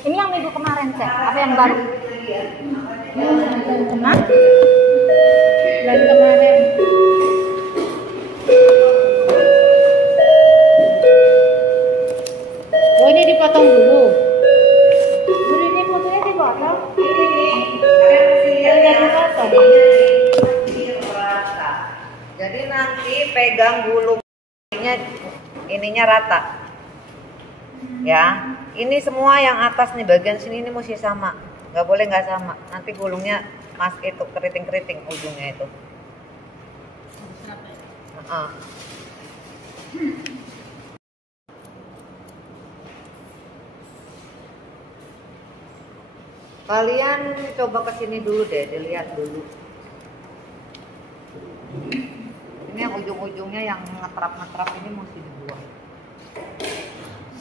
Ini yang minggu kemarin, Cek. Apa yang baru? Hah? Bulan kemarin. Oh, ini dipotong dulu. Ini fotonya dipotong. Jadi nanti pegang gulungnya ininya rata. Ya, ini semua yang atas nih bagian sini ini mesti sama. Nggak boleh nggak sama. Nanti gulungnya mas itu keriting-keriting ujungnya itu. Kalian coba kesini dulu deh, dilihat dulu. Ini yang ujung-ujungnya yang ngetrap-ngetrap ini mesti dibuang.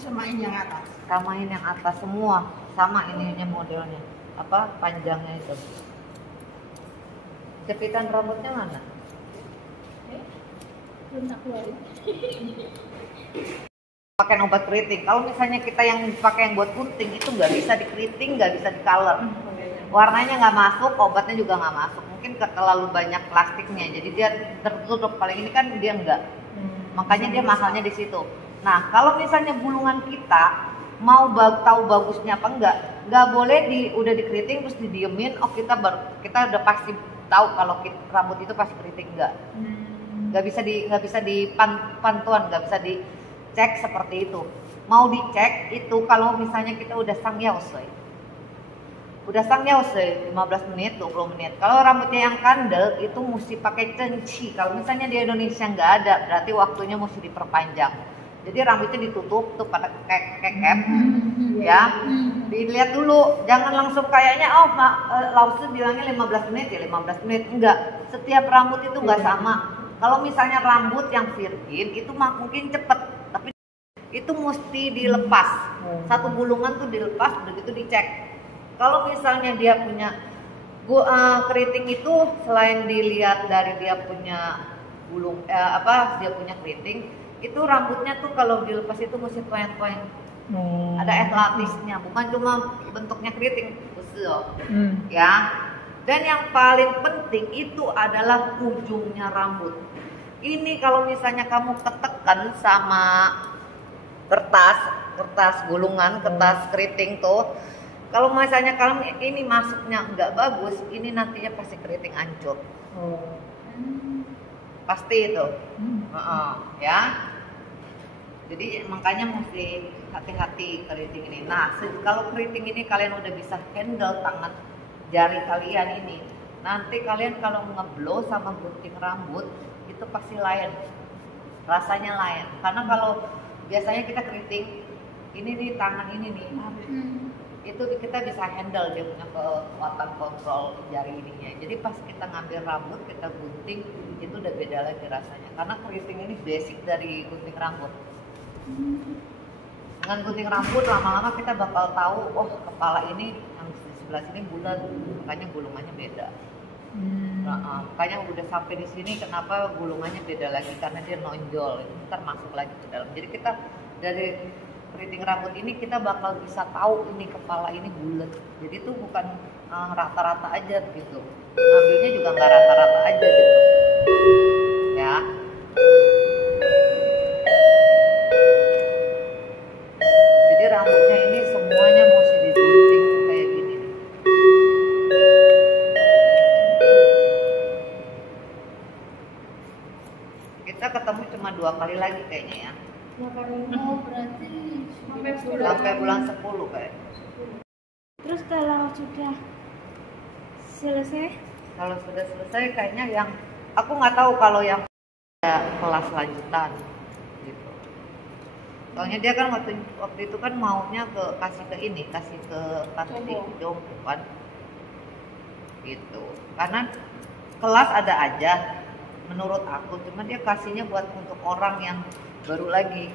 Samain yang atas. Samain yang atas semua, sama ininya modelnya. Apa panjangnya itu? Jepitan rambutnya mana? Belum tak keluarin. Pakai obat keriting. Kalau misalnya kita yang pakai yang buat gunting itu nggak bisa dikeriting, nggak bisa di color. Warnanya nggak masuk, obatnya juga nggak masuk. Mungkin terlalu banyak plastiknya, jadi dia tertutup. Paling ini kan dia nggak. Makanya dia masalahnya di situ. Nah, kalau misalnya gulungan kita mau tahu bagusnya apa nggak boleh udah dikeriting terus didiemin. Oh kita udah pasti tahu kalau rambut itu pasti keriting nggak bisa pantuan, nggak bisa dicek seperti itu. Mau dicek itu kalau misalnya kita udah sangyao-sui. Udah sangyao-sui 15 menit, 20 menit. Kalau rambutnya yang kandel itu mesti pakai cenci. Kalau misalnya di Indonesia nggak ada, berarti waktunya mesti diperpanjang. Jadi rambutnya ditutup tuh pada kekep, ya. Dilihat dulu, jangan langsung kayaknya Lausu bilangnya 15 menit ya 15 menit. Enggak, setiap rambut itu enggak sama. Kalau misalnya rambut yang virgin itu mungkin cepet, tapi itu mesti dilepas. Satu gulungan tuh dilepas, begitu dicek. Kalau misalnya dia punya keriting itu selain dilihat dari dia punya dia punya keriting, itu rambutnya tuh kalau dilepas itu mesti poin-poin. Ada elatisnya, bukan cuma bentuknya keriting, ya. Dan yang paling penting itu adalah ujungnya rambut. Ini kalau misalnya kamu ketekan sama kertas gulungan, kertas keriting tuh, kalau misalnya kamu ini masuknya nggak bagus, ini nantinya pasti keriting hancur. Pasti itu, ya. Jadi makanya mesti hati-hati keriting ini. Nah, kalau keriting ini kalian udah bisa handle tangan jari kalian ini, nanti kalian kalau ngeblow sama gunting rambut itu pasti lain, rasanya lain. Karena kalau biasanya kita keriting ini nih tangan ini nih, itu kita bisa handle dia punya kekuatan kontrol jari ininya. Jadi pas kita ngambil rambut kita gunting itu udah beda lagi rasanya. Karena keriting ini basic dari gunting rambut. Dengan gunting rambut lama-lama kita bakal tahu, oh kepala ini yang di sebelah sini bulat, makanya gulungannya beda. Makanya udah sampai di sini kenapa gulungannya beda lagi, karena dia nonjol, ntar masuk lagi ke dalam. Jadi kita dari keriting rambut ini kita bakal bisa tahu ini kepala ini bulat. Jadi itu bukan rata-rata aja gitu. Ngambilnya juga nggak rata-rata aja gitu. Ya. Jadi rambutnya ini semuanya mesti digunting kayak gini nih. Kita ketemu cuma 2 kali lagi kayaknya ya. Berarti Sampai bulan 10 kayak. Terus kalau sudah selesai? Kalau sudah selesai kayaknya yang aku nggak tahu kalau yang ada kelas lanjutan gitu. Soalnya dia kan waktu itu kan maunya kasih ke plastik jompo kan gitu. Karena kelas ada aja menurut aku, cuma dia kasihnya buat untuk orang yang baru lagi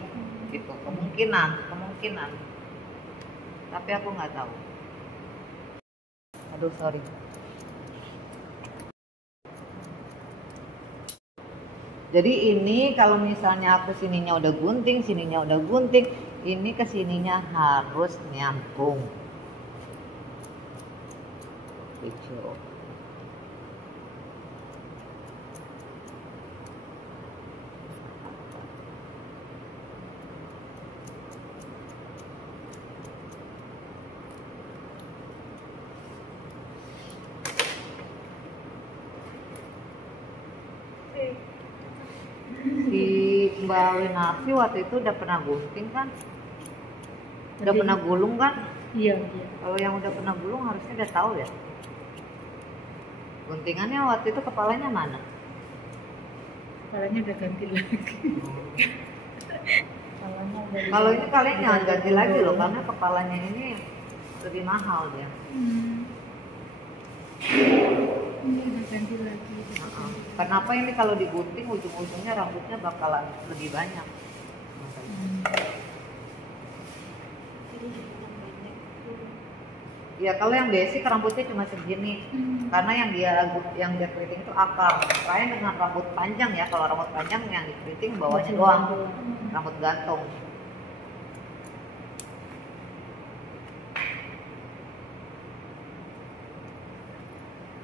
gitu, kemungkinan tapi aku nggak tahu. Aduh sorry. Jadi ini kalau misalnya aku sininya udah gunting, ini ke sininya harus nyambung. hijau. Si Mbak Winarsi waktu itu udah pernah gunting kan? Udah Tapi- pernah gulung kan? Iya, iya. Kalau yang udah pernah gulung harusnya udah tahu ya. Guntingannya waktu itu kepalanya mana? Kepalanya udah ganti lagi. Kepalanya udah Kalau ini kalian jangan ganti lagi loh, karena kepalanya ini lebih mahal dia. Ini udah ganti lagi. Heeh. Kenapa ini kalau digunting ujung-ujungnya rambutnya bakalan lebih banyak? Ya kalau yang basic rambutnya cuma segini, karena yang dia keriting itu akar. Lain dengan rambut panjang ya, kalau rambut panjang yang dikeriting bawahnya doang, rambut gantung.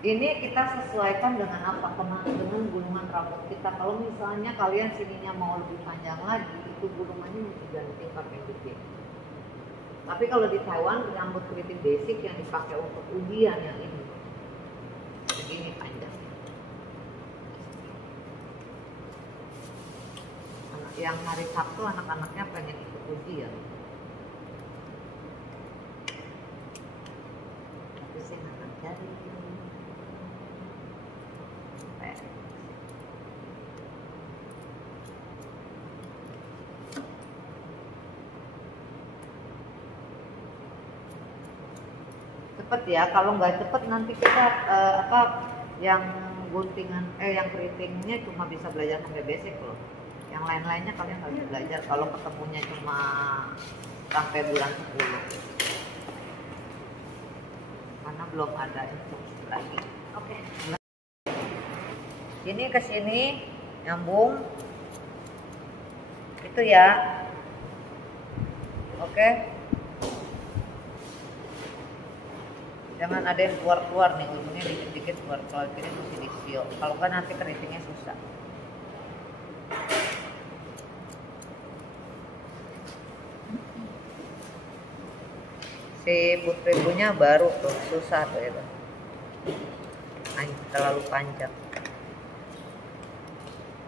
Ini kita sesuaikan dengan apa? Dengan gulungan rambut kita. Kalau misalnya kalian sininya mau lebih panjang lagi, itu gulungannya mesti ganti pakai gede. Tapi kalau di Taiwan rambut keriting basic yang dipakai untuk ujian yang ini segini panjang. Yang hari Sabtu anak-anaknya pengen ikut ujian. Tapi sih nggak jadi. Cepet ya, kalau nggak cepet nanti kita yang guntingan yang keritingnya cuma bisa belajar sampai basic loh. Yang lain-lainnya kalian nggak bisa belajar kalau ketemunya cuma sampai bulan 10 karena belum ada instruksi lagi. Oke. Ini ke sini nyambung itu ya. Oke. Jangan ada yang keluar-keluar nih, ujungnya dikit-dikit keluar-keluar, ini mesti di-seal. Kalau kan nanti keritingnya susah. Si putri punya baru tuh, susah tuh itu. Terlalu panjang.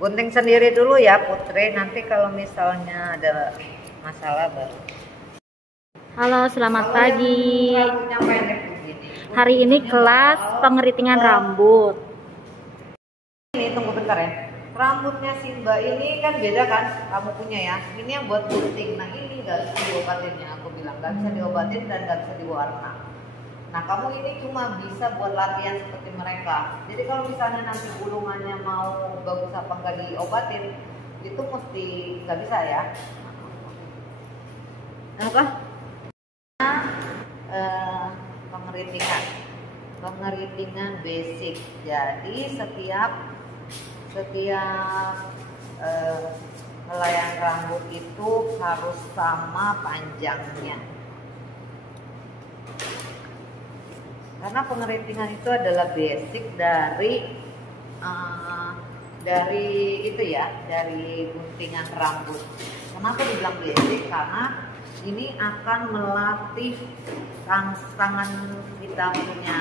Gunting sendiri dulu ya Putri, nanti kalau misalnya ada masalah baru. Halo, selamat pagi. Rambutnya pendek begini. Hari ini kelas pengeritingan rambut. Ini tunggu bentar ya. Rambutnya si Mbak ini kan beda kan, kamu punya ya. Ini yang buat gunting. Nah ini nggak bisa diobatin ya, aku bilang nggak bisa diobatin dan nggak bisa diwarna. Nah kamu ini cuma bisa buat latihan seperti mereka. Jadi kalau misalnya nanti gulungannya mau bagus apa nggak diobatin, itu mesti nggak bisa ya. Apa? Pengeritingan basic. Jadi setiap helaian rambut itu harus sama panjangnya. Karena pengeritingan itu adalah basic dari itu ya, dari guntingan rambut. Kenapa dibilang basic? Karena ini akan melatih tangan kita punya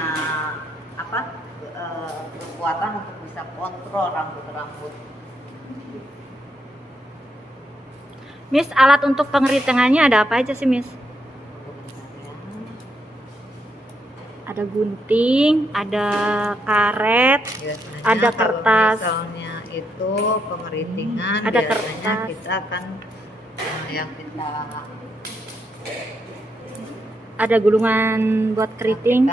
kekuatan untuk bisa kontrol rambut-rambut. Miss, alat untuk pengeritingannya ada apa aja sih, Miss? Ada gunting, ada karet, Biasanya ada kalau kertas. misalnya itu pengeritingan, Ada biasanya kertas. kita akan yang kita ada gulungan buat keriting.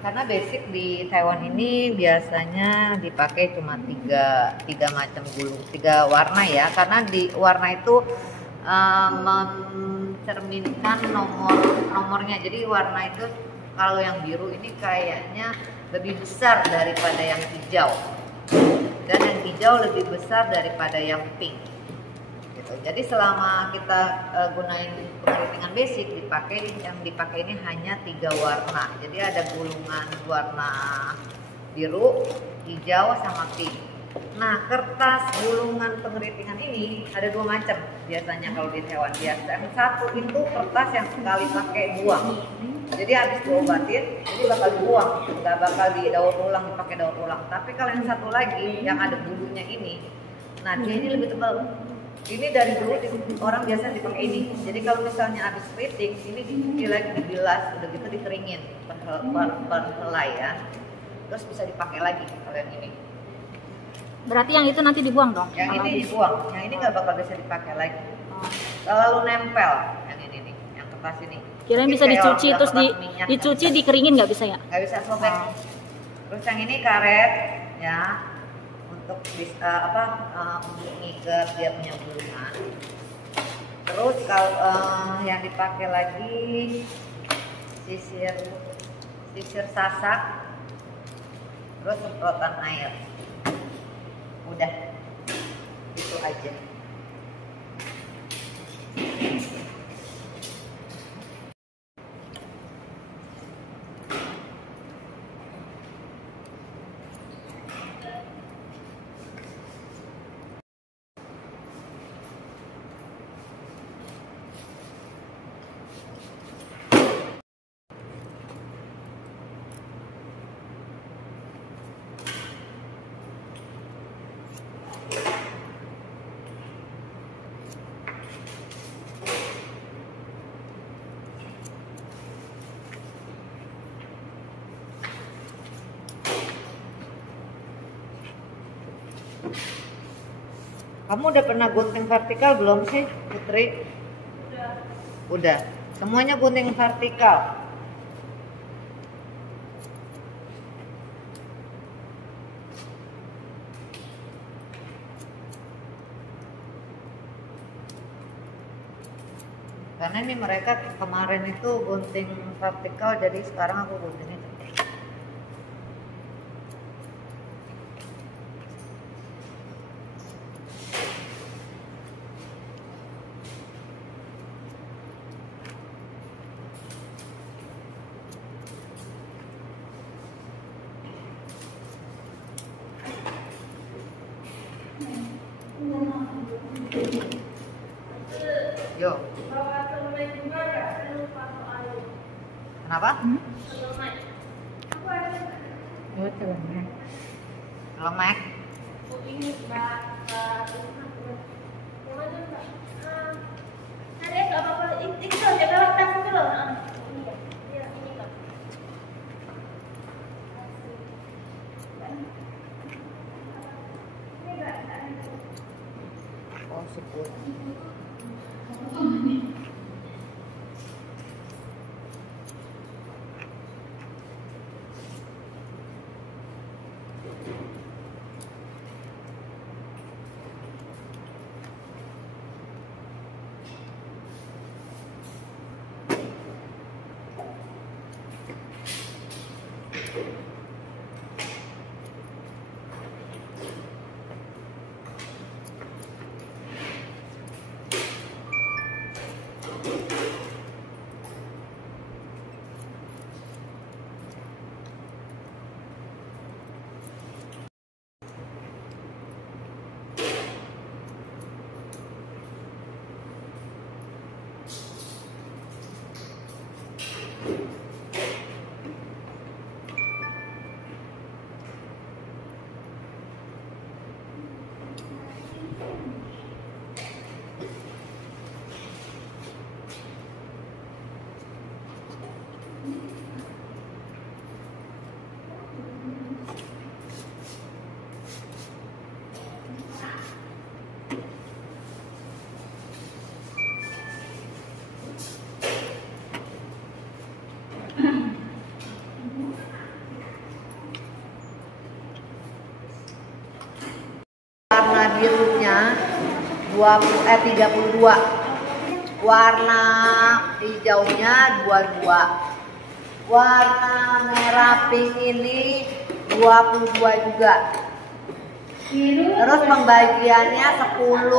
karena basic di Taiwan ini biasanya dipakai cuma tiga macam gulung, 3 warna ya, karena di warna itu mencerminkan nomornya. Jadi warna itu kalau yang biru ini kayaknya lebih besar daripada yang hijau, dan yang hijau lebih besar daripada yang pink gitu. gitu. Jadi selama kita gunain pengeritingan basic, yang dipakai ini hanya 3 warna. Jadi ada gulungan warna biru, hijau, sama pink. Nah, kertas gulungan pengeritingan ini ada 2 macam biasanya kalau di hewan biasa. Yang satu itu kertas yang sekali pakai buang. Jadi habis diobatin, ini bakal dibuang, nggak bakal didaur ulang, dipakai daur ulang. Tapi kalau yang satu lagi yang ada bulunya ini, nah dia ini lebih tebal. Ini dari dulu orang biasa dipakai ini. Jadi kalau misalnya habis keriting, ini dibilas, udah gitu dikeringin per helai ya. Terus bisa dipakai lagi kalau yang ini. Berarti yang itu nanti dibuang dong? Yang kalau ini habis. dibuang, yang ini nggak bakal bisa dipakai lagi. Selalu nempel yang ini nih, yang kertas ini. Kirain bisa Kayak dicuci orang terus kertas minyak, dicuci nggak bisa. dikeringin nggak bisa ya? Nggak bisa sobek. Terus yang ini karet ya untuk bisa untuk ngikat dia punya gulungan. Terus kalau yang dipakai lagi sisir sasak, terus semprotan air. Udah itu aja. Kamu udah pernah gunting vertikal belum sih, Putri? Udah. Semuanya gunting vertikal. Karena ini mereka kemarin itu gunting vertikal, jadi sekarang aku guntingnya vertikal. Yo. Kenapa? Oh, celana. Lemek. Oh, syukur. Warna birunya 32, warna hijaunya 22, warna merah pink ini 22 juga. Terus pembagiannya 10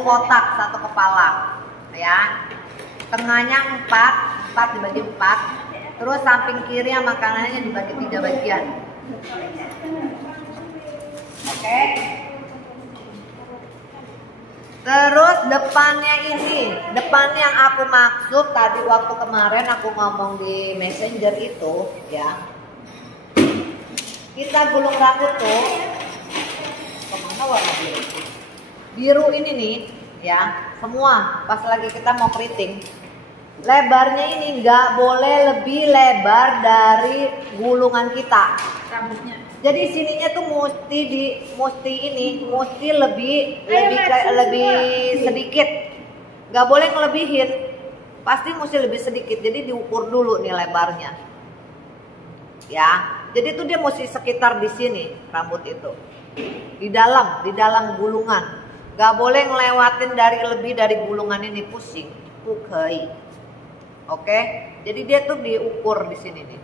kotak satu kepala ya. Tengahnya 4 dibagi 4. Terus samping kiri yang makanannya dibagi 3 bagian. Oke. Terus depannya yang aku maksud tadi waktu kemarin aku ngomong di Messenger itu ya. Kita gulung rambut tuh kemana warna biru? Biru ini nih ya, semua pas lagi kita mau keriting. Lebarnya ini nggak boleh lebih lebar dari gulungan kita. Rambutnya. Jadi sininya tuh mesti lebih sedikit. Nggak boleh ngelebihin. Pasti mesti lebih sedikit. Jadi diukur dulu nih lebarnya. Ya. Jadi itu dia mesti sekitar di sini rambut itu. Di dalam gulungan. Nggak boleh ngelewatin lebih dari gulungan ini, pusing. Pukai. Oke? Jadi dia tuh diukur di sini nih.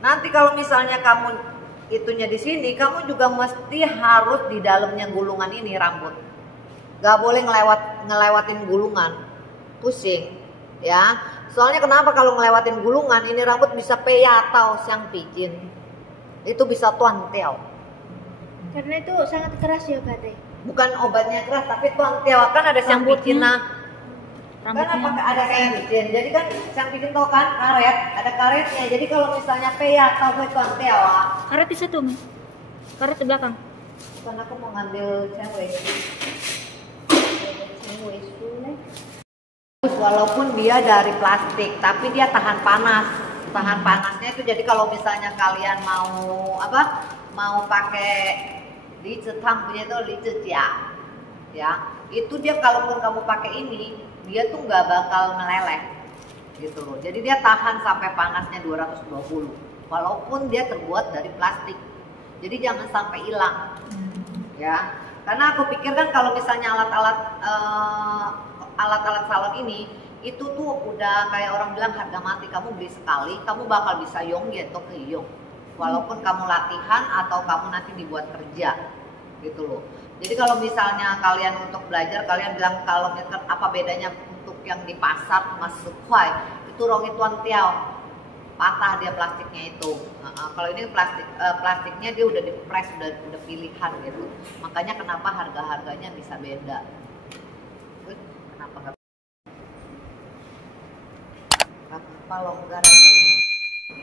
Nanti kalau misalnya kamu itunya di sini, kamu juga mesti harus di dalamnya gulungan ini rambut. Gak boleh ngelewatin gulungan, pusing, ya. Soalnya kenapa kalau ngelewatin gulungan ini rambut bisa peyatau siang pijin, itu bisa tuan tiao. Karena itu sangat keras ya Kak Teh. Bukan obatnya keras, tapi tuan tiao kan ada siang pijin nah. Kan Rambutnya. ada kayak pijin. Jadi kan siang pijin tau kan karet, ada karetnya. Jadi kalau misalnya peyatau itu tuan tiao. Karet di situ, Mi. Karet di belakang. Bukan, aku mau ngambil cewek. Walaupun dia dari plastik, tapi dia tahan panas. Tahan panasnya itu jadi kalau misalnya kalian mau pakai licetang punya itu licetya, ya itu dia kalaupun kamu pakai ini, dia tuh nggak bakal meleleh, gitu loh. Jadi dia tahan sampai panasnya 220, walaupun dia terbuat dari plastik. Jadi jangan sampai hilang, ya. Karena aku pikir kan kalau misalnya alat-alat salon ini itu tuh udah kayak orang bilang harga mati. Kamu beli sekali, kamu bakal bisa yong gitu ke yong. Walaupun kamu latihan atau kamu nanti dibuat kerja, gitu loh. Jadi kalau misalnya kalian untuk belajar, kalian bilang kalau apa bedanya untuk yang di pasar masuk kuai itu rongi tuan tiao, patah dia plastiknya itu. Kalau ini plastiknya dia udah dipres, udah pilihan gitu. Makanya kenapa harga-harganya bisa beda. Kenapa nggak? Apa longgar?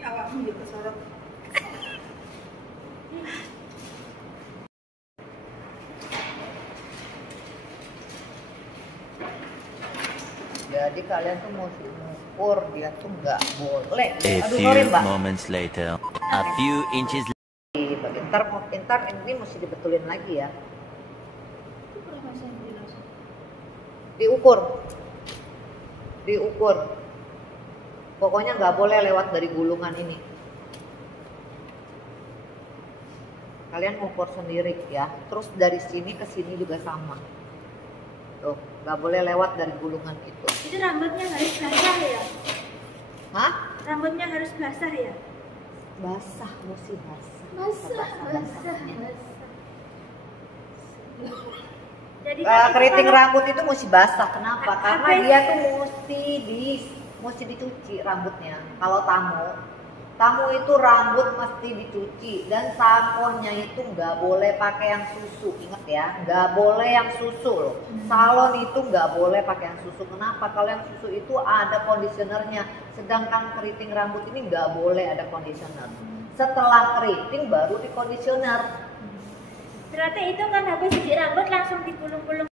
Awakmu juga sorot. Jadi kalian tuh mesti mengukur, dia tuh nggak boleh. A few moments later, a few inches. Ntar ini mesti dibetulin lagi ya. Diukur. Pokoknya nggak boleh lewat dari gulungan ini. Kalian ukur sendiri ya. Terus dari sini ke sini juga sama. Tuh, nggak boleh lewat dari gulungan itu. Itu rambutnya harus basah ya? Hah? Rambutnya harus basah ya? Basah, mesti basah. Basah. Jadi Keriting rambut itu mesti basah. Kenapa? Karena dia tuh mesti dicuci rambutnya. Kalau tamu itu rambut mesti dicuci, dan samponya itu nggak boleh pakai yang susu. Ingat ya, nggak boleh yang susu loh. Salon itu nggak boleh pakai yang susu. Kenapa? Kalau yang susu itu ada conditionernya, sedangkan keriting rambut ini nggak boleh ada conditioner. Setelah keriting baru dikondisioner. Berarti itu kan habis cuci rambut langsung digulung-gulung.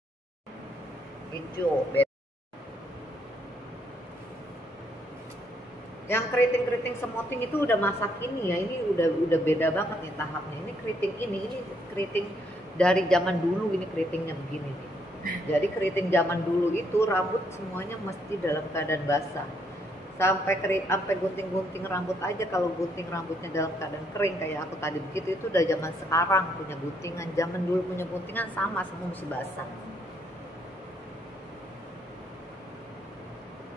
Itu beda. Yang keriting semoting itu udah masak ini ya, ini udah beda banget nih tahapnya. Ini keriting dari zaman dulu, ini keritingnya begini nih. Jadi keriting zaman dulu itu rambut semuanya mesti dalam keadaan basah. Sampai gunting-gunting rambut aja, kalau gunting rambutnya dalam keadaan kering kayak aku tadi begitu, itu udah zaman sekarang punya guntingan. Zaman dulu punya guntingan sama, semua mesti basah.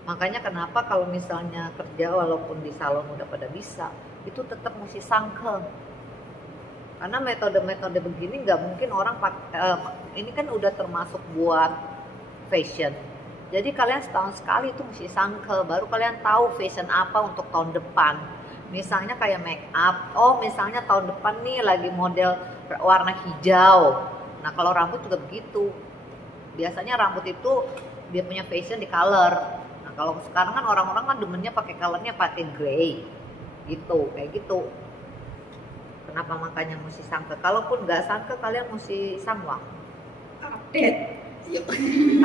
Makanya kenapa kalau misalnya kerja walaupun di salon udah pada bisa, itu tetap mesti sangkel. Karena metode-metode begini nggak mungkin orang ini kan udah termasuk buat fashion. Jadi kalian setahun sekali itu mesti sangke, baru kalian tahu fashion apa untuk tahun depan. Misalnya kayak make up, oh misalnya tahun depan nih lagi model warna hijau. Nah kalau rambut juga begitu. Biasanya rambut itu dia punya fashion di color. Nah kalau sekarang kan orang-orang kan demennya pakai colornya pakai gray, gitu, kayak gitu. Kenapa makanya mesti sangke? Kalaupun nggak sangke, kalian mesti samwang. Update. Yuk.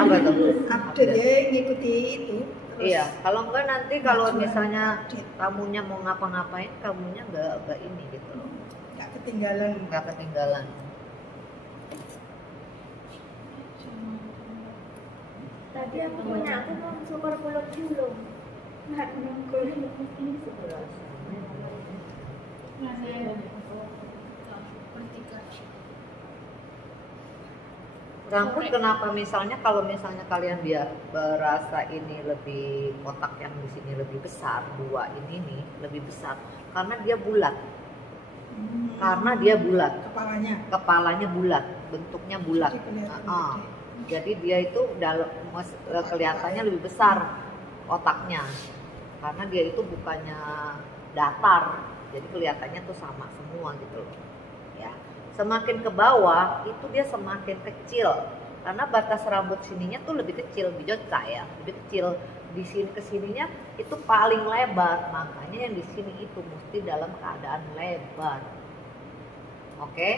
Apa tuh? Update ya, ngikuti itu. Terus Iya, kalau enggak nanti kalau majuan, misalnya update. kamunya mau ngapa-ngapain, kamunya nggak ini gitu loh, Nggak ketinggalan. nggak ketinggalan. Tadi aku punya aku mau super peluk dulu. Nggak nunggu ini sebelas. Rambut kenapa misalnya kalau misalnya kalian biar berasa ini lebih kotak yang di sini lebih besar, dua ini nih lebih besar karena dia bulat. Karena dia bulat, kepalanya bulat, bentuknya bulat. Jadi kelihatan Ah, gede. jadi dia itu kelihatannya lebih besar otaknya karena dia itu bukannya datar, jadi kelihatannya tuh sama semua gitu loh. Ya, semakin ke bawah itu dia semakin kecil karena batas rambut sininya tuh lebih kecil, bijot ya, lebih kecil. Di sini ke sininya itu paling lebar, makanya yang di sini itu mesti dalam keadaan lebar. Oke?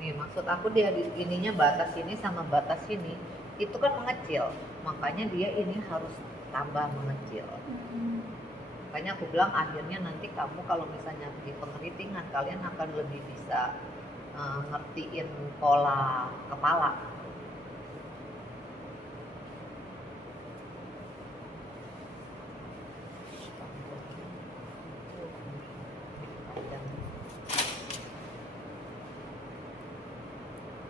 Nih maksud aku dia di ininya batas ini sama batas ini itu kan mengecil, makanya dia ini harus tambah mengecil. Makanya aku bilang akhirnya nanti kamu kalau misalnya di pengeritingan kalian akan lebih bisa ngertiin pola kepala.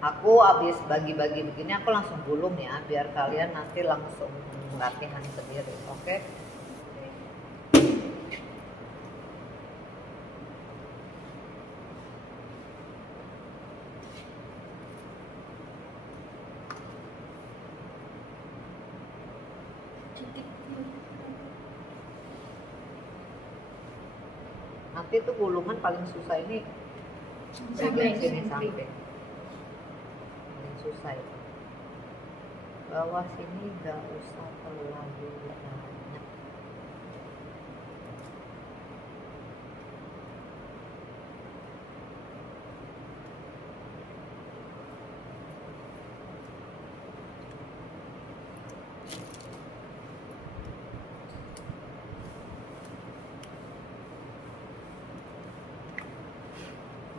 Aku habis bagi-bagi begini aku langsung gulung ya biar kalian nanti langsung latihan sendiri, oke? Nanti tuh gulungan paling susah ini bagian sini sampai paling susah itu. Bawah sini nggak usah terlalu banyak.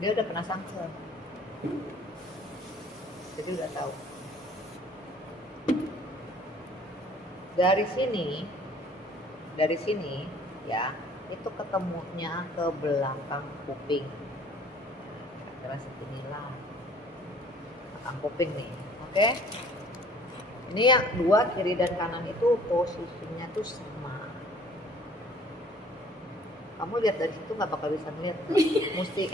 Dia udah pernah sangkal, jadi udah tahu. Dari sini ya itu ketemunya ke belakang kuping, kira-kira seginilah belakang kuping nih, oke? Ini yang dua kiri dan kanan itu posisinya tuh sama. Kamu lihat dari situ nggak bakal bisa ngeliat, mesti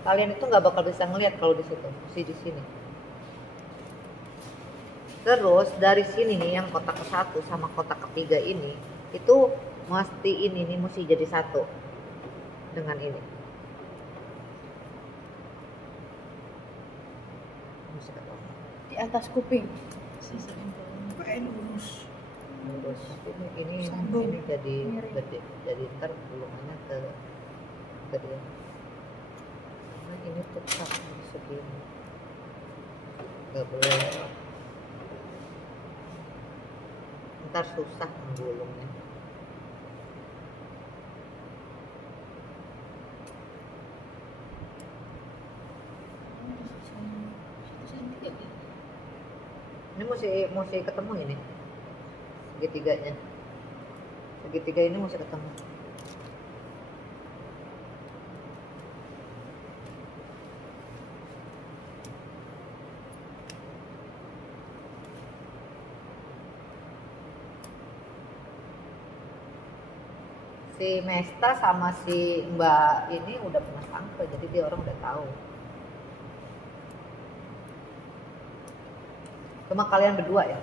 kalian itu nggak bakal bisa ngeliat kalau di situ, mesti di sini. Terus dari sini nih yang kotak ke-1 sama kotak ketiga ini itu mesti ini nih mesti jadi satu dengan ini. Mesti ketemu. Di atas kuping. Pakai lurus. Terus ini Sambung. jadi gede, jadi ntar gulungannya ke dia. Karena ini tetap segini, nggak boleh. Ntar susah menggulungnya. Ini mesti ketemu ini segitiganya. Segitiga ini mesti ketemu. Si Mesta sama si Mbak ini udah pernah tampil, jadi dia orang udah tahu. Cuma kalian berdua ya,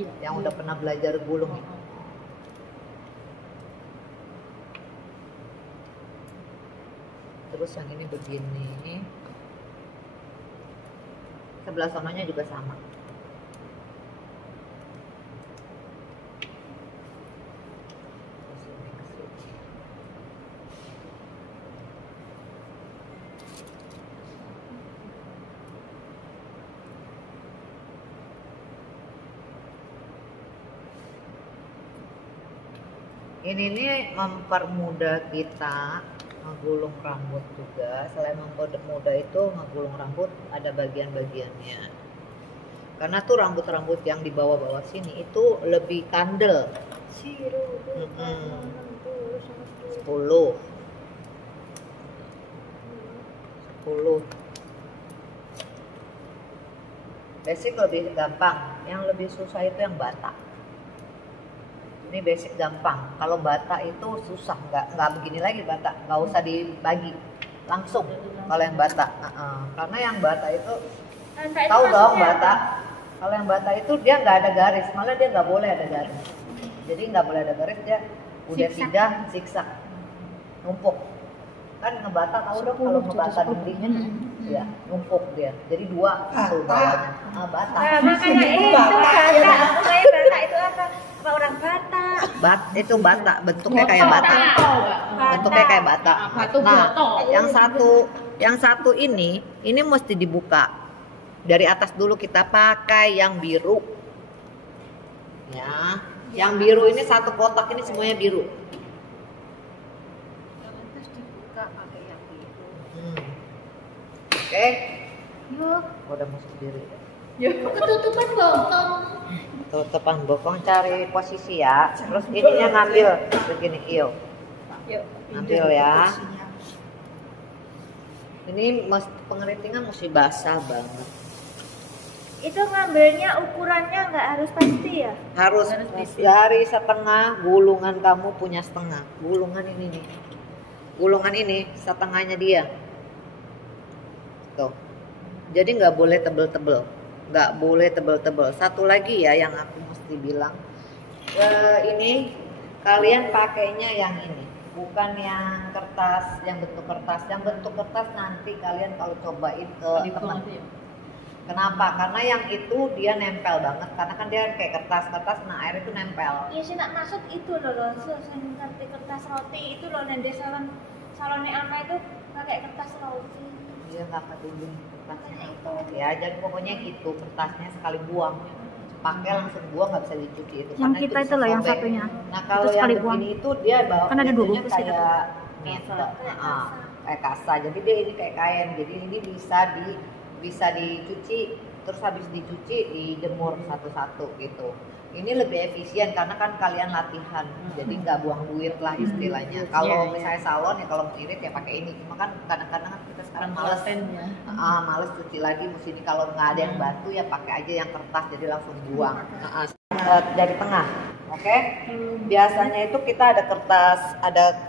Iya. yang udah pernah belajar gulung. Terus yang ini begini. Sebelah sononya juga sama. Terus ini ke sini. Ini nih mempermudah kita ngegulung rambut juga. Selain mempermudah itu ngegulung rambut ada bagian-bagiannya. Karena tuh rambut-rambut yang di bawah-bawah sini itu lebih kandel. 10 basic lebih gampang, yang lebih susah itu yang bata. Ini basic gampang, kalau bata itu susah, nggak begini lagi bata, nggak usah dibagi langsung kalau yang bata. Karena yang bata itu tahu dong bata, kalau yang bata itu dia nggak ada garis, malah dia nggak boleh ada garis. Jadi nggak boleh ada garis, dia udah tidak zigzag, numpuk. Kan ngebata tahu dong kalau ngebata dindingnya, ya numpuk dia. Jadi 2 tuh bawahnya. Bata. Nah, makanya itu bata. Bata itu apa? Apa orang bata? Itu bata, bentuknya kayak bata. Bentuknya kayak bata. Nah, yang satu ini mesti dibuka. Dari atas dulu kita pakai yang biru. Ya, yang biru ini satu kotak ini semuanya biru. Oke. Yuk, Udah masuk diri. ketutupan botong. Tutupan bokong, cari posisi ya. Terus ininya ngambil begini, iyo. Yuk, Ambil ya. Ini pengeritingan mesti basah banget. Itu ngambilnya ukurannya nggak harus pasti ya? Harus dari setengah gulungan, kamu punya setengah. Gulungan ini nih. Gulungan ini setengahnya dia. Tuh. Jadi nggak boleh tebel-tebel. Nggak boleh tebel-tebel. Satu lagi ya yang aku mesti bilang. Ini kalian pakainya yang ini. Bukan yang kertas, yang bentuk kertas. Yang bentuk kertas nanti kalian kalau cobain ke teman. Kenapa? Karena yang itu dia nempel banget. Karena kan dia kayak kertas-kertas, nah air itu nempel. Ya sih nak maksud itu loh, seperti kertas roti itu loh, nanti salonnya Alma itu pakai kertas roti. Dia nggak peduli kertasnya apa. Ya jadi pokoknya gitu, kertasnya sekali buang. Pakai langsung buang, nggak bisa dicuci itu. Yang karena kita itu itu loh bisa yang sobek. satunya. Nah kalau Itu yang sekali begini itu dia bawa Kan ada 2 biasanya bungkus itu. kayak meter, kayak kasa. Jadi dia ini kayak kain. Jadi ini bisa dicuci, terus habis dicuci dijemur satu-satu gitu. Ini lebih efisien karena kan kalian latihan, jadi nggak buang duit lah istilahnya. Kalau misalnya salon ya kalau mau irit ya pakai ini. Cuma kan kadang-kadang kita sekarang males, males cuci lagi mesti ini. Kalau nggak ada yang bantu ya pakai aja yang kertas, jadi langsung buang. Dari tengah, oke? Biasanya itu kita ada kertas, ada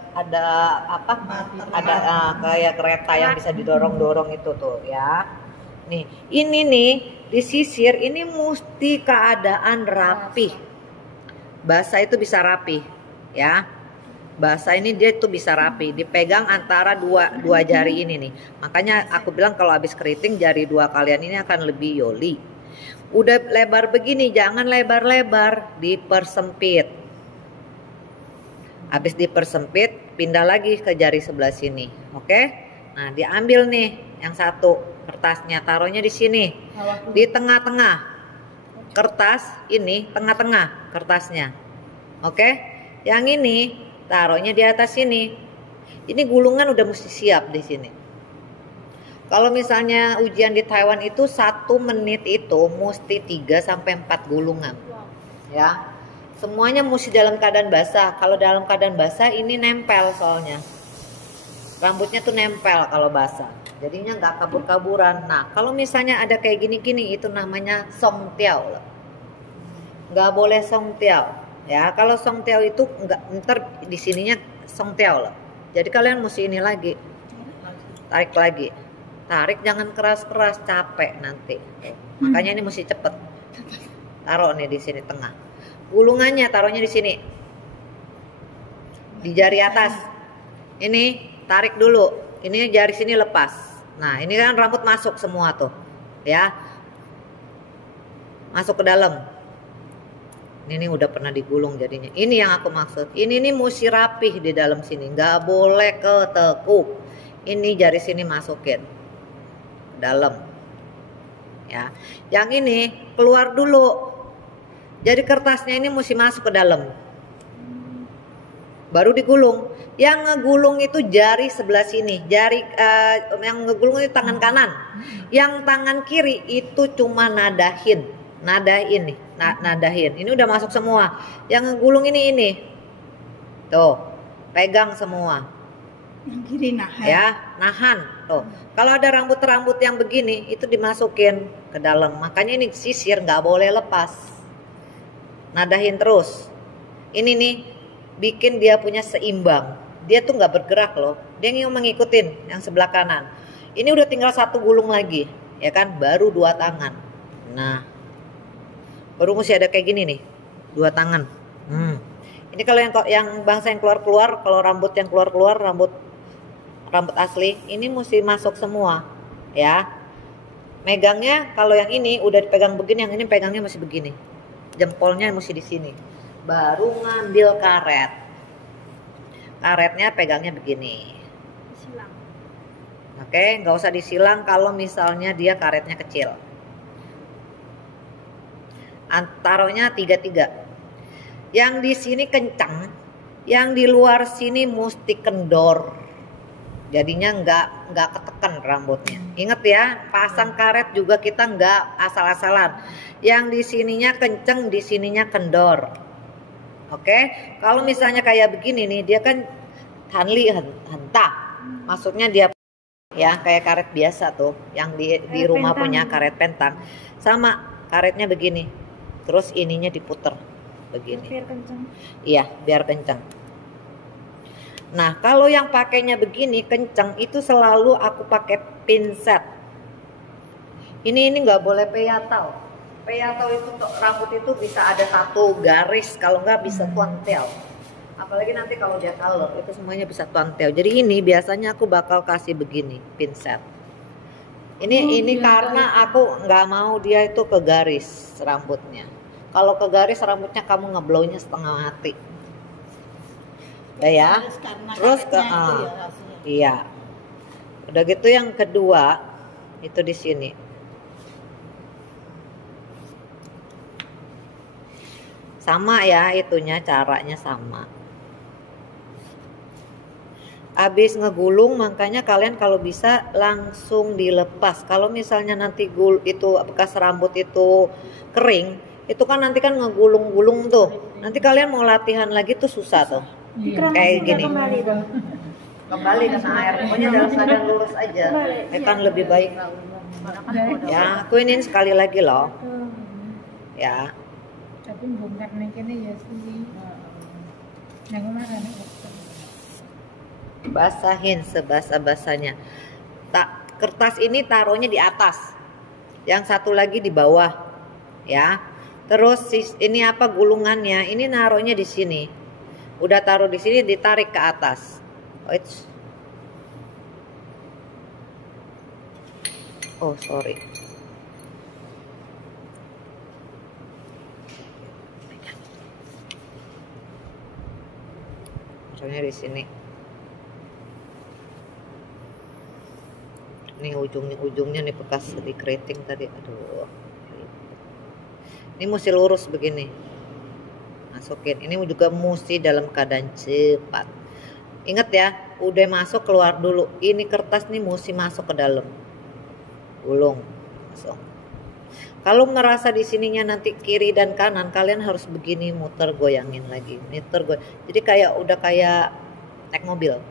apa? Ada kayak kereta yang bisa didorong-dorong itu tuh ya. Nih, ini nih disisir ini mesti keadaan rapi. Basah itu bisa rapi, ya. Basah ini dia tuh bisa rapi, dipegang antara dua jari ini nih. Makanya aku bilang kalau habis keriting jari 2 kalian ini akan lebih yoli. Udah lebar begini, jangan lebar-lebar, dipersempit. Habis dipersempit, pindah lagi ke jari sebelah sini, oke? Nah, diambil nih yang satu kertasnya, taruhnya di sini, di tengah-tengah kertas ini, tengah-tengah kertasnya, oke? Yang ini taruhnya di atas sini. Ini gulungan udah mesti siap di sini. Kalau misalnya ujian di Taiwan itu 1 menit itu mesti 3 sampai 4 gulungan, ya. Semuanya mesti dalam keadaan basah. Kalau dalam keadaan basah ini nempel soalnya. Rambutnya tuh nempel kalau basah. Jadinya nggak kabur-kaburan. Nah, kalau misalnya ada kayak gini-gini itu namanya song tiao. Nggak boleh song tiao. Ya, kalau song tiao itu nggak, ntar di sininya songtiao loh. Jadi kalian mesti ini lagi, tarik lagi, tarik jangan keras-keras, capek nanti. Makanya ini mesti cepet. Taruh nih di sini tengah. Gulungannya taruhnya di sini, di jari atas. Ini tarik dulu. Ini jari sini lepas. Nah ini kan rambut masuk semua tuh, ya, masuk ke dalam. Ini udah pernah digulung jadinya. Ini yang aku maksud. Ini nih mesti rapih di dalam sini, nggak boleh ketekuk. Ini jari sini masukin dalam, ya. Yang ini keluar dulu. Jadi kertasnya ini mesti masuk ke dalam, baru digulung. Yang ngegulung itu jari sebelah sini, jari yang ngegulung itu tangan kanan. Yang tangan kiri itu cuma nadahin nih, nadahin. Ini udah masuk semua. Yang ngegulung ini tuh, pegang semua. Yang kiri nahan. Ya, nahan. Tuh. Kalau ada rambut-rambut yang begini, itu dimasukin ke dalam. Makanya ini sisir nggak boleh lepas. Nadahin terus. Ini nih bikin dia punya seimbang. Dia tuh nggak bergerak loh. Dia mengikutin yang sebelah kanan. Ini udah tinggal satu gulung lagi, ya kan? Baru dua tangan. Nah, baru mesti ada kayak gini nih, dua tangan. Ini kalau yang bangsa yang keluar, kalau rambut yang keluar, rambut asli, ini mesti masuk semua, ya. Megangnya kalau yang ini udah dipegang begini, yang ini pegangnya masih begini. Jempolnya mesti di sini. Baru ngambil karet. Karetnya pegangnya begini. Silang. Oke, nggak usah disilang kalau misalnya dia karetnya kecil. Taruhnya 3-3. Yang di sini kencang, yang di luar sini mesti kendor. Jadinya nggak ketekan rambutnya. Ingat ya, pasang karet juga kita nggak asal-asalan. Yang di sininya kenceng, di sininya kendor. Oke, kalau misalnya kayak begini nih, dia kan hanli hentak. Maksudnya dia ya kayak karet biasa tuh, yang di rumah pentang. punya karet pentang. Sama karetnya begini. Terus ininya diputer begini. Biar kenceng. Iya, biar kenceng. Nah, kalau yang pakainya begini kenceng itu selalu aku pakai pinset. Ini nggak boleh peyatau. Peyatau itu rambut itu bisa ada satu garis, kalau nggak bisa tuantel. Apalagi nanti kalau dia color itu semuanya bisa tuantel. Jadi ini biasanya aku bakal kasih begini pinset. Ini karena aku nggak mau dia itu ke garis rambutnya. Kalau ke garis rambutnya kamu ngeblownya setengah mati. Ya. Terus ke iya. Udah gitu yang kedua itu di sini. Sama ya itunya, caranya sama. Habis ngegulung makanya kalian kalau bisa langsung dilepas. Kalau misalnya nanti itu bekas rambut itu kering, itu kan nanti kan ngegulung-gulung tuh. Nanti kalian mau latihan lagi tuh susah tuh. Kayak gini. Kembali ke air. Pokoknya dalam keadaan lurus aja. Ya kan lebih baik. Ya, aku ini sekali lagi loh. Ya. Tapi bongkar kene ya sih. Yang kemarin basahin sebasa-basanya. Kertas ini taruhnya di atas, yang satu lagi di bawah, ya. Terus ini apa gulungannya? Ini naruhnya di sini. Udah taruh di sini, ditarik ke atas. Oh sorry. Taruhnya di sini. Nih ujungnya nih bekas di keriting tadi. Aduh. Ini mesti lurus begini. Masukin. Ini juga mesti dalam keadaan cepat. Ingat ya, udah masuk keluar dulu. Ini kertas nih mesti masuk ke dalam. Gulung. Masuk. Kalau merasa di sininya nanti kiri dan kanan, kalian harus begini muter goyangin lagi. Jadi udah kayak naik mobil.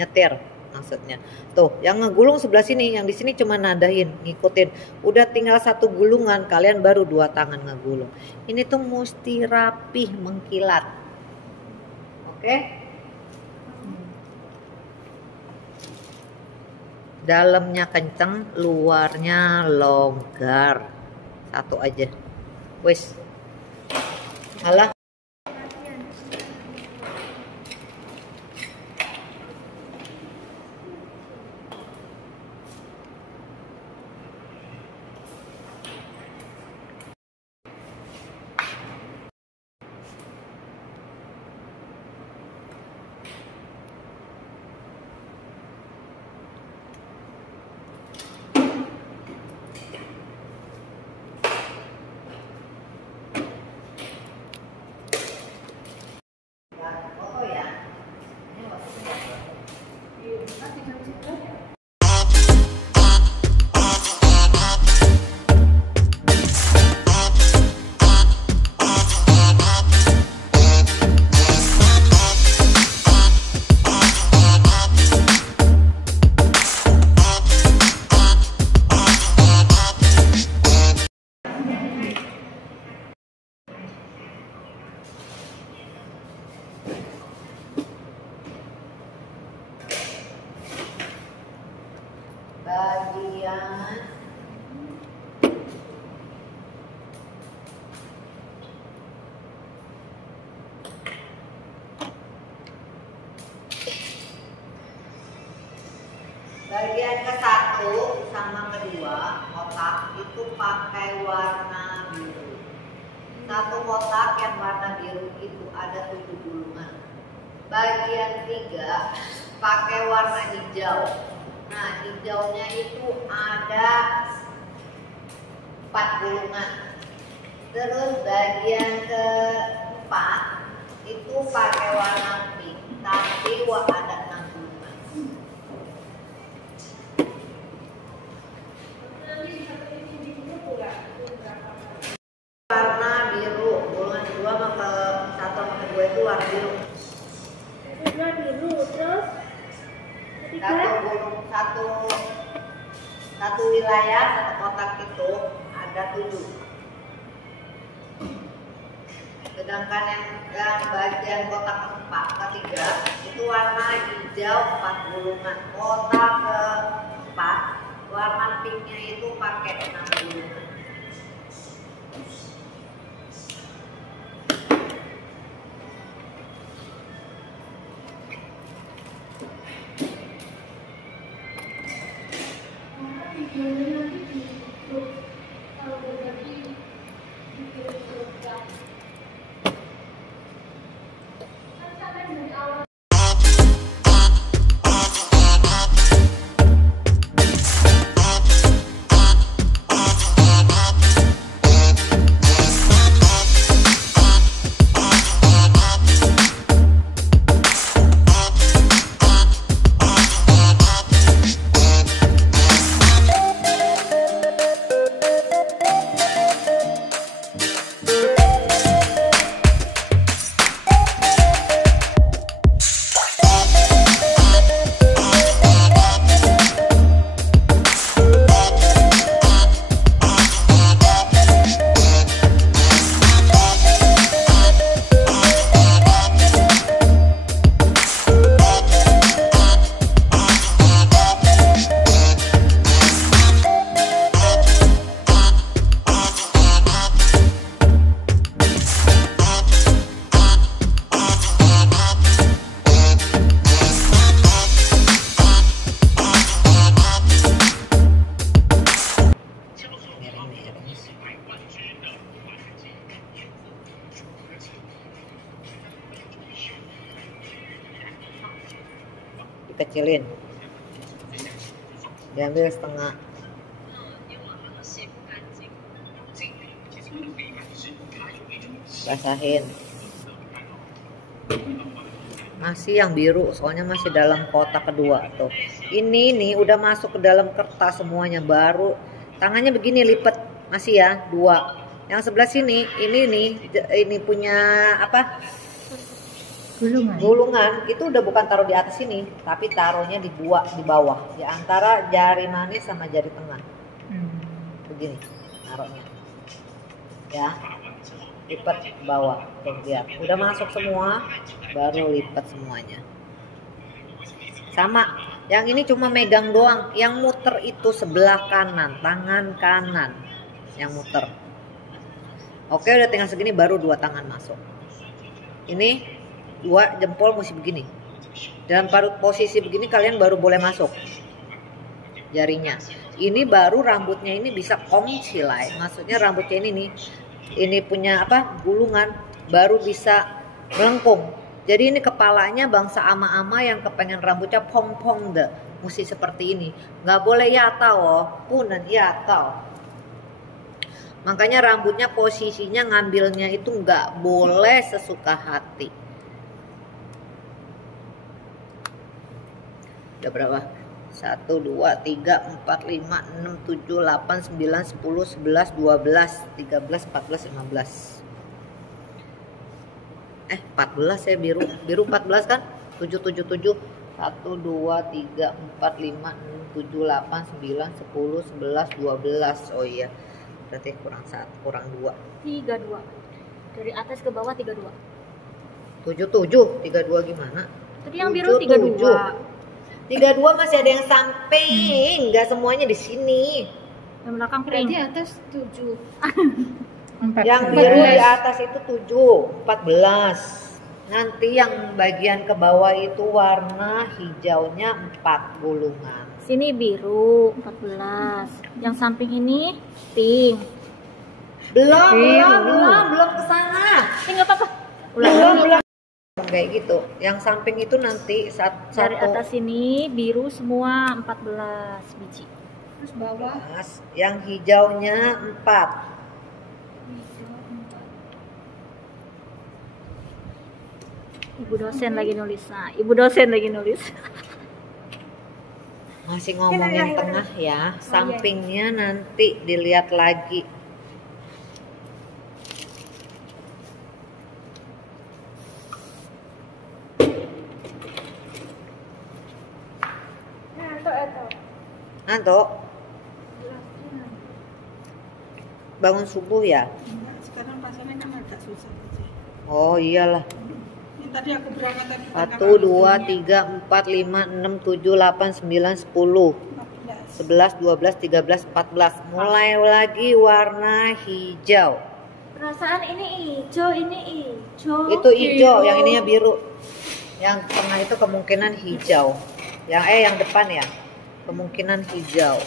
Nyetir. Maksudnya tuh yang ngegulung sebelah sini, yang di sini cuma nadahin, ngikutin. Udah tinggal satu gulungan, kalian baru dua tangan ngegulung. Ini tuh mesti rapih, mengkilat. Oke? Dalamnya kenceng, luarnya longgar. Satu aja. Wis. Alah. Bagian ke-1 sama kedua kotak itu pakai warna biru. Satu kotak yang warna biru itu ada 7 gulungan. Bagian 3 pakai warna hijau. Nah, hijaunya itu ada 4 gulungan. Terus bagian ke-4 itu pakai warna pink, tapi ada 6 gulungan. Warna biru, gulungan kedua sama ke-1 sama kedua itu warna biru. Warna biru, terus ketiga Satu wilayah, satu kotak itu ada 7. Sedangkan yang bagian kotak ketiga itu warna hijau 4 gulungan. Kotak ke-4 warna pinknya itu pakai 6 gulungan. Dikecilin, diambil setengah. Basahin. Masih yang biru, soalnya masih dalam kotak kedua tuh. Ini nih udah masuk ke dalam kertas semuanya, baru tangannya begini lipat, masih ya 2. Yang sebelah sini ini punya apa? Gulungan itu udah bukan taruh di atas sini, tapi taruhnya di bawah, di antara jari manis sama jari tengah. Begini taruhnya, ya, lipat ke bawah. Tuh lihat, udah masuk semua, baru lipat semuanya. Sama Yang ini cuma megang doang. Yang muter itu sebelah kanan, tangan kanan yang muter. Oke, udah tinggal segini baru 2 tangan masuk. Ini 2 jempol mesti begini. Dalam posisi begini kalian baru boleh masuk jarinya. Ini baru rambutnya ini bisa kongcilai. Maksudnya rambutnya ini nih, ini punya apa? Gulungan, baru bisa melengkung. Jadi ini kepalanya bangsa ama-ama yang kepengen rambutnya pong-pong deh. Mesti seperti ini. Nggak boleh yatau, oh. Punan yatau. Makanya rambutnya posisinya ngambilnya itu nggak boleh sesuka hati. Udah berapa? 1, 2, 3, 4, 5, 6, 7, 8, 9, 10, 11, 12, 13, 14, 15. 14 ya biru. Biru 14 kan? 7, 7, 7. 1, 2, 3, 4, 5, 6, 7, 8, 9, 10, 11, 12. Oh iya. Berarti kurang 1, kurang 2. 32. Dari atas ke bawah 32. 77, 32 gimana? Tadi yang biru 32. 32 masih ada yang samping, nggak semuanya di sini. Yang belakang Berarti kering. atas 7. 4. Yang biru di atas itu 7, 14. Nanti yang bagian ke bawah itu warna hijaunya 4 gulungan. Sini biru 14. Yang samping ini pink. Belum ke sana. Ini nggak apa-apa. Belum. Kayak gitu. Yang samping itu nanti Dari satu atas ini biru semua 14 biji. Terus bawah yang hijaunya 4. Ibu dosen lagi nulis. Nah, ibu dosen lagi nulis. Masih ngomong yang tengah ya, sampingnya nanti dilihat lagi. Ngantuk? Bangun subuh ya? Sekarang pasarnya kan agak susah aja. Oh iyalah. Ini tadi aku berangkat tadi. 1, 2, 3, 4, 5, 6, 7, 8, 9, 10, 11, 12, 13, 14. Mulai lagi warna hijau. perasaan ini hijau, ini hijau. Itu hijau, yang ininya biru. Yang tengah itu kemungkinan hijau. Yang depan ya, kemungkinan hijau.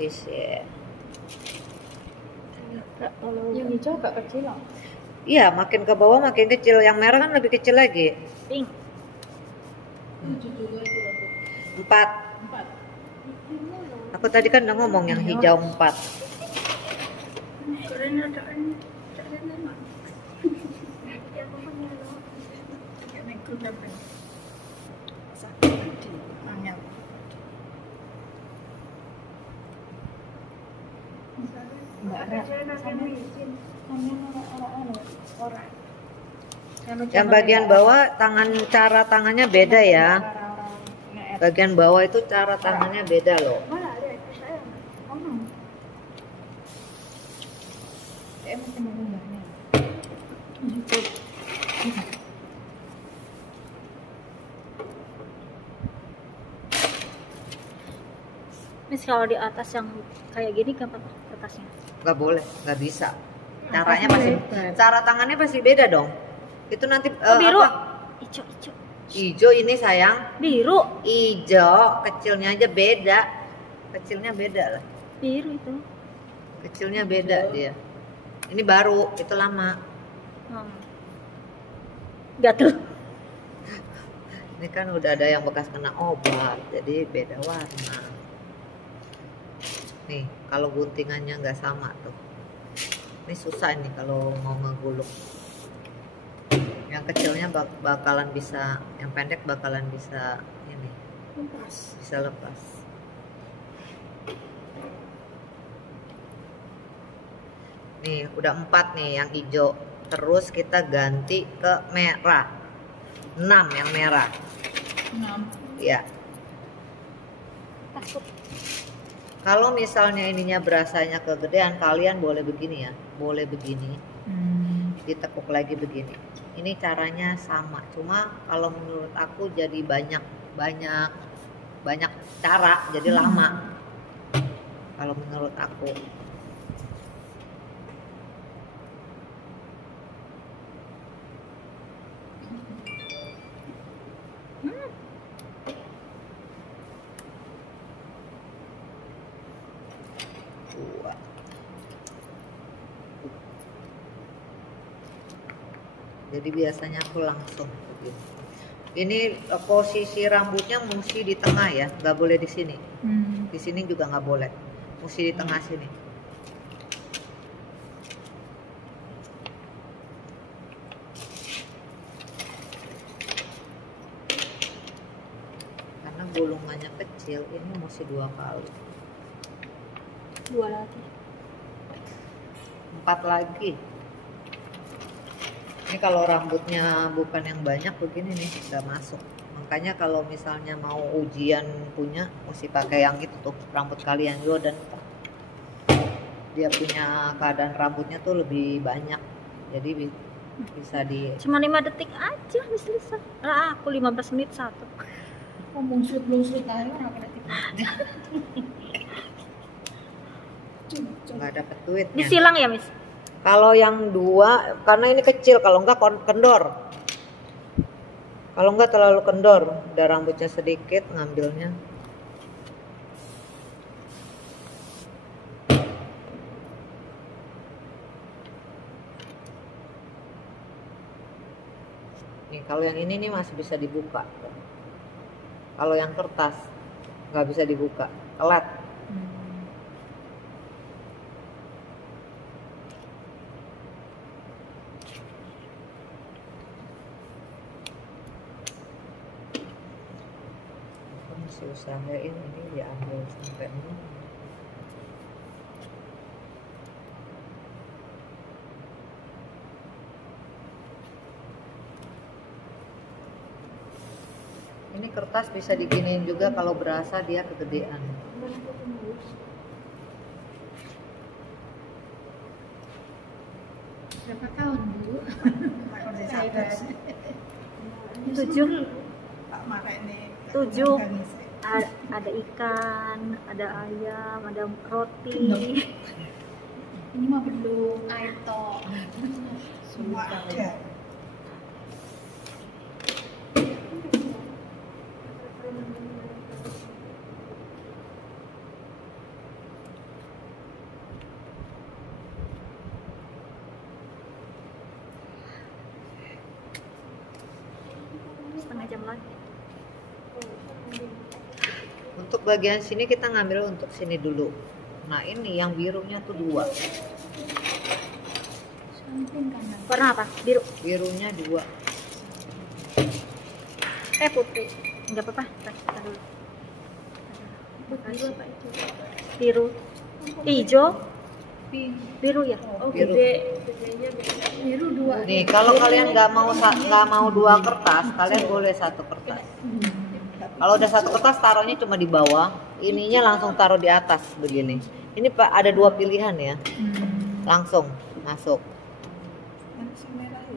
Sisir. Yang hijau agak kecil loh. Iya, makin ke bawah makin kecil. Yang merah kan lebih kecil lagi. Pink. 4. Aku tadi kan udah ngomong yang hijau 4. Yang bagian bawah cara tangannya beda ya. Bagian bawah itu cara tangannya beda loh. Miss, kalau di atas yang kayak gini kan kertasnya? Nggak boleh, nggak bisa. Caranya cara tangannya pasti beda dong. Itu nanti biru. Hijau. Hijau ini sayang. Biru. Hijau kecilnya aja beda. Kecilnya beda lah. Biru itu. Kecilnya beda dia. Ini baru, itu lama. Gatel. Ini kan udah ada yang bekas kena obat, jadi beda warna. Nih, kalau guntingannya nggak sama tuh. Ini susah nih kalau mau ngegulung. Yang kecilnya bakalan bisa, yang pendek bakalan bisa ini. Bisa lepas. Nih, udah 4 nih yang hijau. Terus kita ganti ke merah. 6 yang merah. 6. Ya. Kalau misalnya ininya berasanya kegedean, kalian boleh begini ya. Boleh begini. ditekuk lagi begini. Ini caranya sama, cuma kalau menurut aku jadi banyak cara, jadi lama. Kalau menurut aku. Jadi biasanya aku langsung begini. Ini posisi rambutnya mesti di tengah ya, nggak boleh di sini. Di sini juga nggak boleh, mesti di tengah sini. Karena gulungannya kecil, ini mesti 2 kali. 2 lagi. 4 lagi. Ini kalau rambutnya bukan yang banyak begini nih bisa masuk. Makanya kalau misalnya mau ujian punya mesti pakai yang itu tuh, rambut kalian juga, dan dia punya keadaan rambutnya tuh lebih banyak. Jadi bisa di Cuma 5 detik aja habis selesai. Lah aku 15 menit satu. Ngomong belum selesai orang kena nggak dapet duitnya. Disilang ya, Miss? Kalau yang 2, karena ini kecil, kalau enggak kendor. Kalau enggak terlalu kendor, udah rambutnya sedikit ngambilnya. Nih, kalau yang ini nih masih bisa dibuka. Kalau yang kertas nggak bisa dibuka, kelat. Masih usahain ini diambil sampai ini. Ini kertas bisa diginiin juga kalau berasa dia kegedean. berapa tahun dulu? 7. Pak Mara ini 7. Ada ikan, ada ayam, ada roti. ini mah belum air tok semua ada. Setengah jam lagi. Untuk bagian sini kita ngambil untuk sini dulu. Nah ini yang birunya tuh 2. Samping kanan. Warna apa? Biru. Birunya 2. Putih. Enggak apa-apa. Tar dulu. Biru apa itu? Biru. Hijau. Biru ya? Oh, Biru. gedenya beda. Biru 2. Nih kalau kalian nggak mau 2 kertas, kalian boleh 1 kertas. Kalau udah 1 kertas taruhnya cuma di bawah, ininya langsung taruh di atas begini. Ini Pak ada 2 pilihan ya, langsung masuk.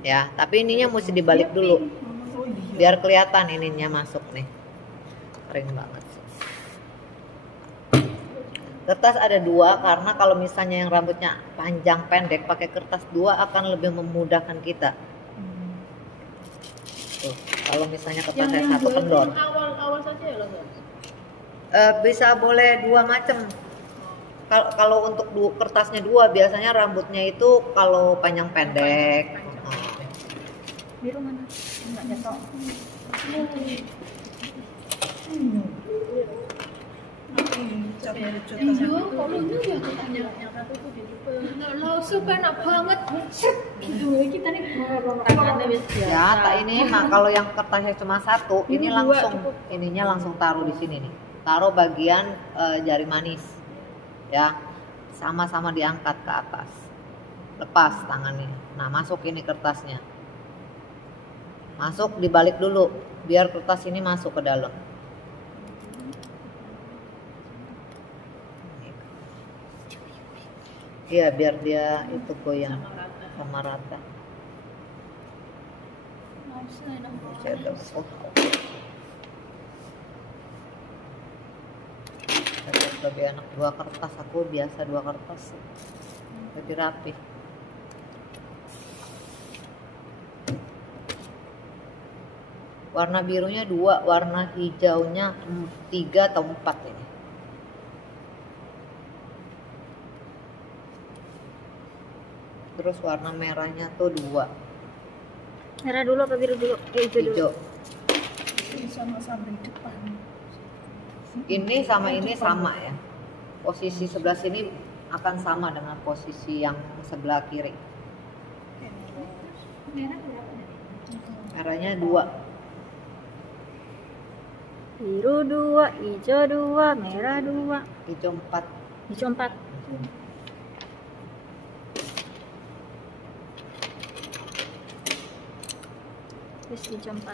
Ya, tapi ininya mesti dibalik dulu, biar kelihatan ininya masuk nih. Kering banget sih. Kertas ada 2 karena kalau misalnya yang rambutnya panjang pendek pakai kertas 2 akan lebih memudahkan kita. Tuh, kalau misalnya kertasnya 1 kendor. Awal saja ya loh. Bisa boleh 2 macam. Kalau untuk kertasnya 2 biasanya rambutnya itu kalau panjang pendek. Biru mana? Enggak nyetok. Hijau, kok lucu ya katanya. Yang satu tuh biru. Lo enak banget. Dulu kita nih Ya, tak ini mah kalau yang kertasnya cuma 1, ini langsung ininya langsung taruh di sini nih. Taruh bagian jari manis. Ya. Sama-sama diangkat ke atas. Lepas tangannya. Nah, masuk ini kertasnya. Masuk dibalik dulu biar kertas ini masuk ke dalam. Iya, biar dia itu goyang sama rata. Saya udah full. Saya sebagai anak 2 kertas, aku biasa 2 kertas. Lebih rapi. Warna birunya 2, warna hijaunya 3 atau 4 ini. Terus warna merahnya tuh 2. Merah dulu apa biru dulu? Hijau dulu. Hijau. Ini sama-sama di depan. Ini sama ini sama ya. Posisi sebelah sini akan sama dengan posisi yang sebelah kiri. Merah berapa? Merahnya 2. Biru 2, hijau 2, merah 2, Hijau 4. hijau 4. Terus hijau 4.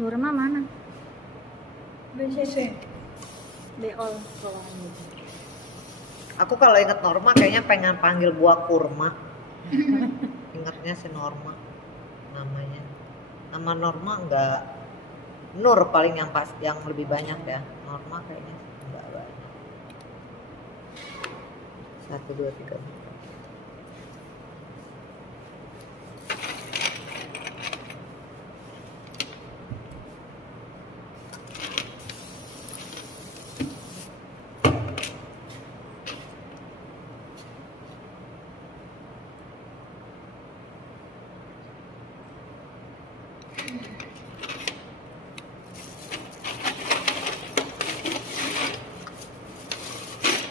Nurma mana? BCC. Beol bawahnya. Aku kalau inget Norma kayaknya pengen panggil buah kurma. Ingatnya si Norma namanya. Nama Norma enggak, Nur paling yang pas yang lebih banyak ya. Norma kayaknya enggak banyak. 1, 2, 3, 4.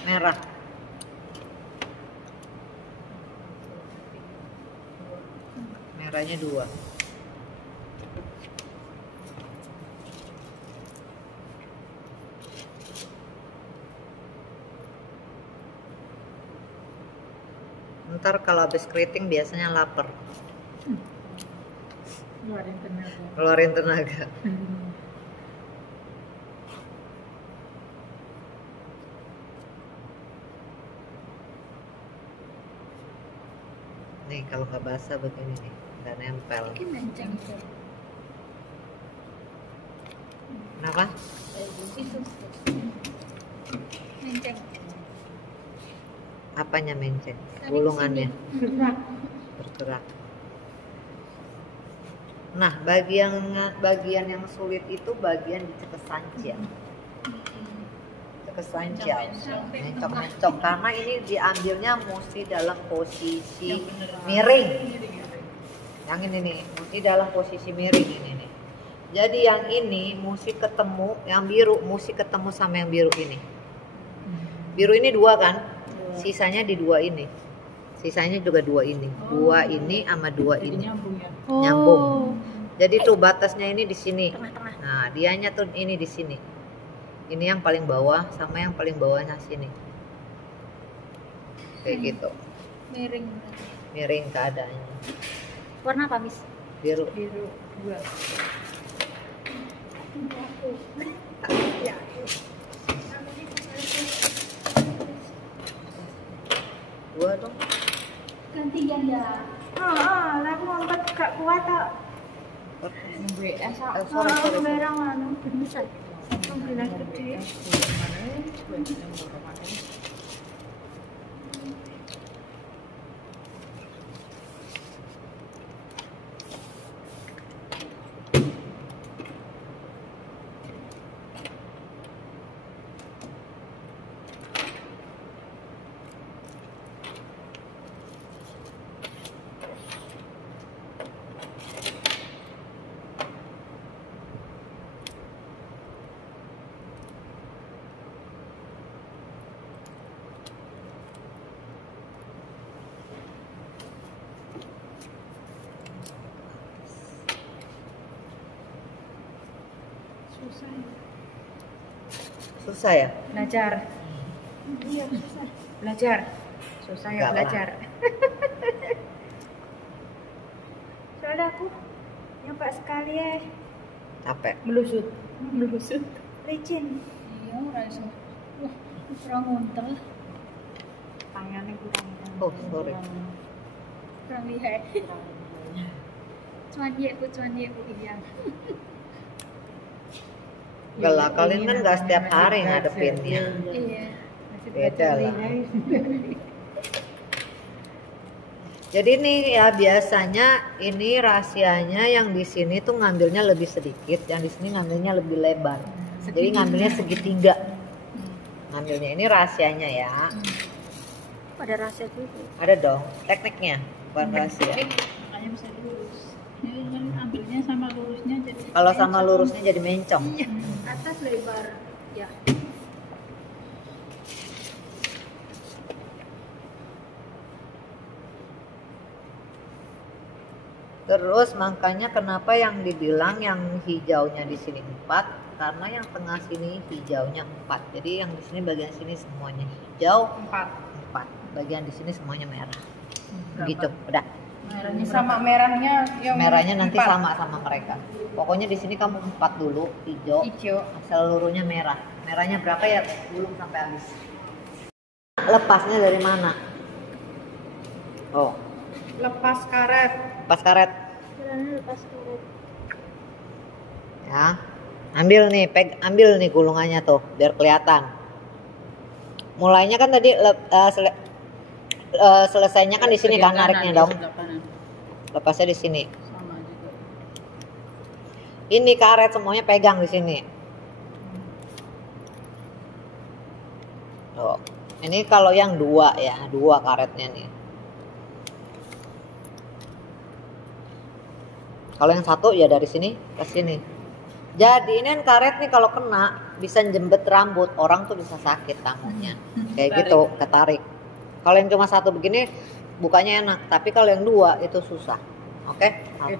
Merah. Merahnya 2. Ntar kalau habis keriting biasanya lapar, Keluarin tenaga. keluarin tenaga. Nih kalau nggak basah begini nih, nggak nempel. Ini menceng. Kenapa? Itu. Menceng. Apanya menceng? Gulungannya Gerak. bergerak. Nah, bagian yang sulit itu bagian di cekesancil. Cekesancil, mencong-mencong, karena ini diambilnya mesti dalam posisi miring. Yang ini nih, mesti dalam posisi miring ini nih. Jadi yang ini mesti ketemu, yang biru mesti ketemu sama yang biru ini. Biru ini 2 kan? Sisanya di 2 ini. Sisanya juga 2 ini. 2 ini sama 2 Jadi ini. nyambung ya. Nyambung. Jadi tuh batasnya ini di sini. Tengah-tengah. Nah, dianya tuh ini di sini. Ini yang paling bawah sama yang paling bawahnya sini. Kayak gitu. Miring. Miring keadaannya. Warna apa, Miss? Biru. Biru 2. Dua dong. Gantian ya. Lah aku ngompat gak kuat tak. WS. Sorry. Barang anu. Bisa. Pembelian gede. Susah. Susah ya? Belajar. Iya, susah. Belajar. Susah ya Enggak lah. belajar. Soalnya aku nyoba sekali ya, Capek. Melusut. Melusut. licin. Iya, rasa. Wah, kurang ngontel. Tangannya kurang. Oh, sorry. Kurang lihat. Cuman dia aku yang. Enggak lah, kalian kan nggak setiap hari ngadepinnya. Iya. Masih Beda belajar nih lah. guys. Jadi nih ya biasanya ini rahasianya yang di sini tuh ngambilnya lebih sedikit, yang di sini ngambilnya lebih lebar. Jadi ngambilnya segitiga. Ngambilnya ini rahasianya ya. Ada rasa juga. Ada dong tekniknya, bukan rahasia. Makanya bisa lurus. Ini kan ambilnya sama lurusnya jadi. Kalau sama lurusnya jadi mencong. Atas lebar. Ya. Terus makanya kenapa yang dibilang yang hijaunya di sini 4, karena yang tengah sini hijaunya 4. Jadi yang di sini bagian sini semuanya hijau 4. Bagian di sini semuanya merah. Begitu, udah. Merahnya sama merahnya yang Merahnya nanti 4. sama mereka. Pokoknya di sini kamu 4 dulu, hijau. Hijau. Seluruhnya merah. Merahnya berapa ya? Belum sampai habis. Lepasnya dari mana? Oh, Lepas karet. lepas karet. Jalannya lepas karet. Ya. Ambil nih gulungannya tuh biar kelihatan. Mulainya kan tadi selesainya kan di sini kan nariknya dong. Lepasnya di sini. Sama juga. Ini karet semuanya pegang di sini. Tuh. Ini kalau yang 2 ya, 2 karetnya nih. Kalau yang 1 ya dari sini ke sini. Jadi ini kan karet nih kalau kena bisa jembet rambut, orang tuh bisa sakit rambutnya. Kayak gitu, ketarik. Kalau yang cuma 1 begini bukanya enak, tapi kalau yang 2 itu susah. Oke? Oke.